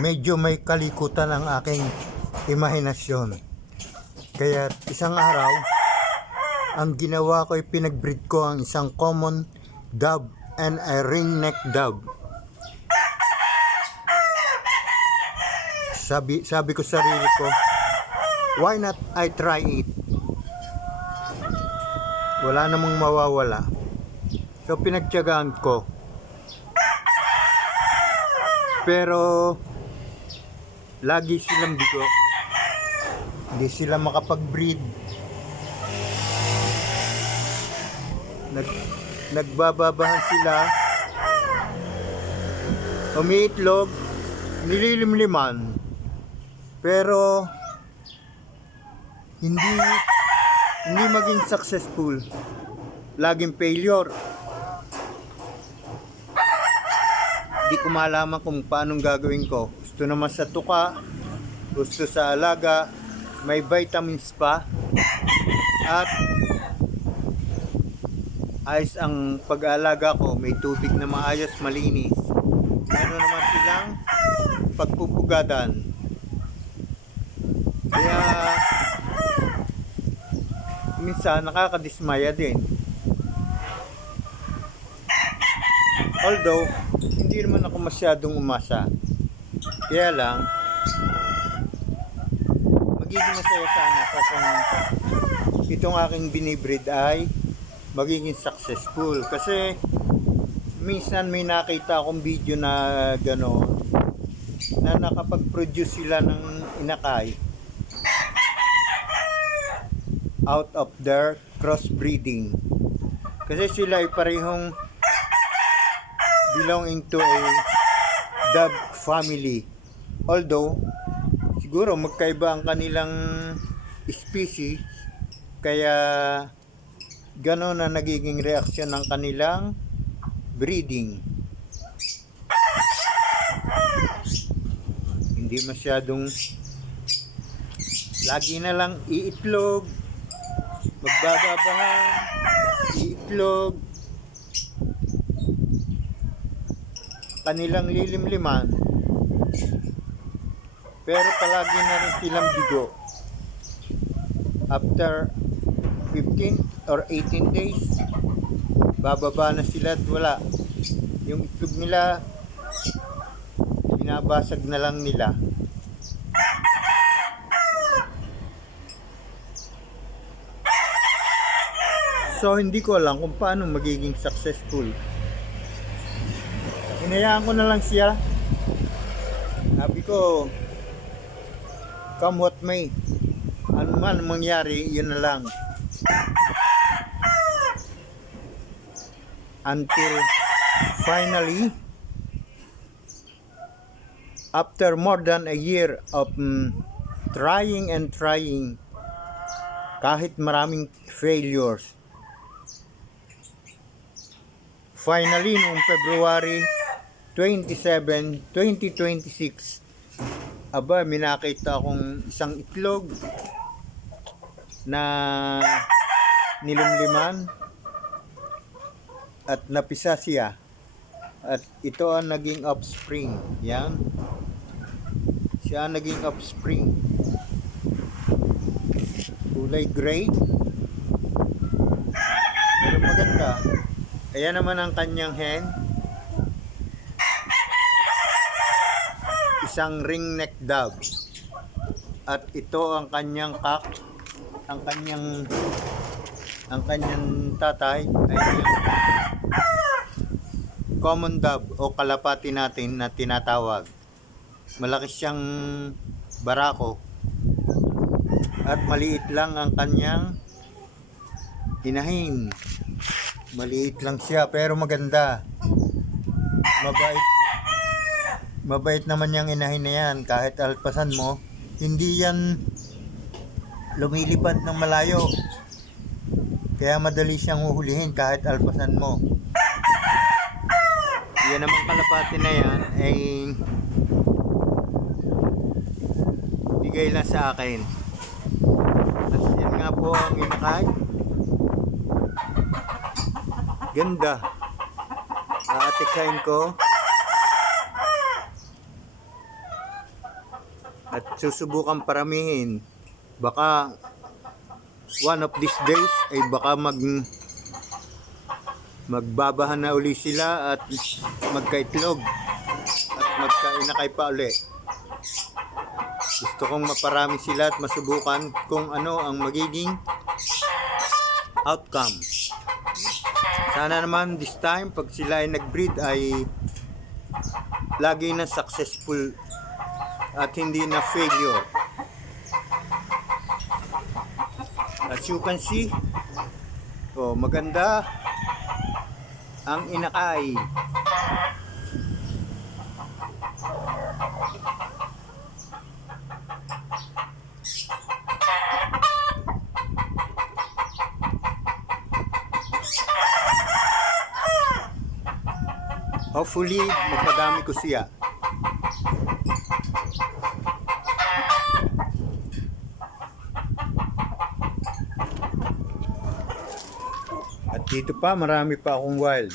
medyo may kalikutan ang aking imahinasyon. Kaya isang araw, ang ginawa ko ay pinagbreed ko ang isang common dove and a ringneck dove. Sabi ko sa sarili ko, why not I try it? Wala namang mawawala. So pinagtiyagaan ko. Pero lagi silang bigo. Hindi sila makapag-breed. Nagbababahan sila. Umiitlog, nililimliman. Pero hindi maging successful. Laging failure. Hindi ko malaman kung paano gagawin ko. Gusto naman sa tuka, gusto sa alaga, may vitamins pa, at ayos ang pag-aalaga ko, may tubig na maayos, malinis. Meron naman silang pagpupugadan. Kaya minsan nakakadismaya din. Although hindi naman ako masyadong umasa. Kaya lang magiging masaya sana ako kung itong aking binibreed ay magiging successful. Kasi minsan may nakita akong video na gano'n, na nakapag-produce sila ng inakay out of their crossbreeding. Kasi sila ay parehong belonging to a dove family. Although siguro magkaiba ang kanilang species, kaya gano'n na nagiging reaksyon ng kanilang breeding. Hindi masyadong, lagi na lang iitlog, magbababahan, iitlog, kanilang lilimliman, pero palagi na rin silang bigo. After 15 or 18 days, bababa na sila at wala. Yung itlog nila, binabasag na lang nila. So hindi ko alam kung paano magiging successful. Hinayaan ko na lang siya. Sabi ko, come what may, ano man mangyari, yun na lang. Until finally, after more than a year of trying and trying, kahit maraming failures, finally noong February 27, 2026, aba, minakita akong isang itlog na nilimliman at napisa siya, at ito ang naging offspring. Yan, siya ang naging offspring, kulay gray pero maganda. Ayan naman ang kanyang hen, isang ringneck dove, at ito ang kanyang cock. Ang kanyang tatay ay common dove o kalapati natin na tinatawag. Malaki siyang barako at maliit lang ang kanyang inahin. Maliit lang siya pero maganda. Mabait naman yung inahin na yan. Kahit alpasan mo, hindi yan lumilipad ng malayo. Kaya madali siyang huhulihin kahit alpasan mo. Yan naman kalapati na yan ay bigay lang sa akin. At yan nga po ang inakay. Ganda. Aatikain ko. at susubukan paramihin. Baka one of these days ay baka magbabahan na uli sila at magkaitlog at magkainakay pa uli. Gusto kong maparami sila at masubukan kung ano ang magiging outcome. Sana naman this time pag sila ay nag-breed ay lagi na successful at hindi na failure. As you can see, maganda ang inakay. Hopefully, magpadami ko siya. At dito pa, marami pa akong wild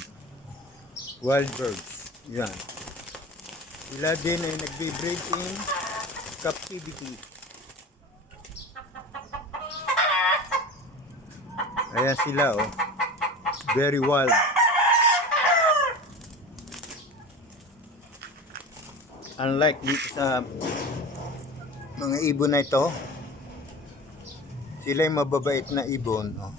birds. Yan. Sila din ay nagbe-breed in captivity. Ayan sila, oh. Very wild. Unlike dito sa mga ibon na ito, sila yung mababait na ibon. Oh.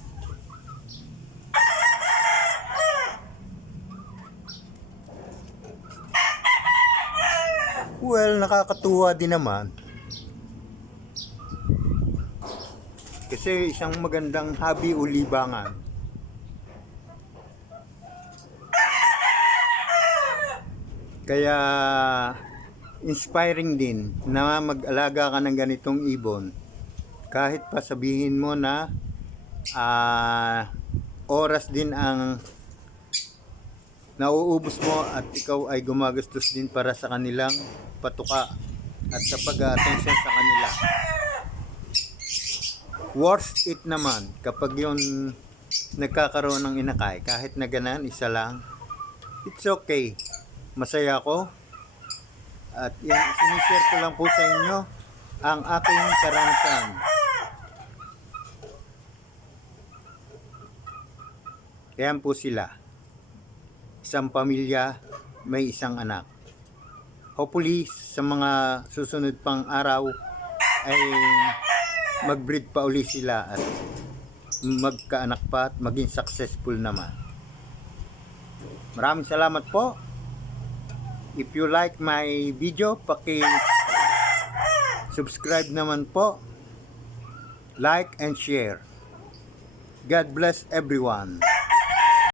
Well, nakakatuwa din naman. Kasi isang magandang hobby o libangan. Kaya inspiring din na mag-alaga ka ng ganitong ibon. Kahit pa sabihin mo na oras din ang nauubos mo at ikaw ay gumagastos din para sa kanilang patuka at sa pag-atensyon sa kanila. Worth it naman kapag yun nagkakaroon ng inakay. Kahit na ganan, isa lang. It's okay. Masaya ako. At yan, sinishare ko lang po sa inyo ang aking karanasan. Yan po sila. Isang pamilya, may isang anak. Hopefully, sa mga susunod pang araw ay mag-breed pa uli sila at magkaanak pa at maging successful naman. Maraming salamat po. If you like my video, subscribe naman po. Like and share. God bless everyone.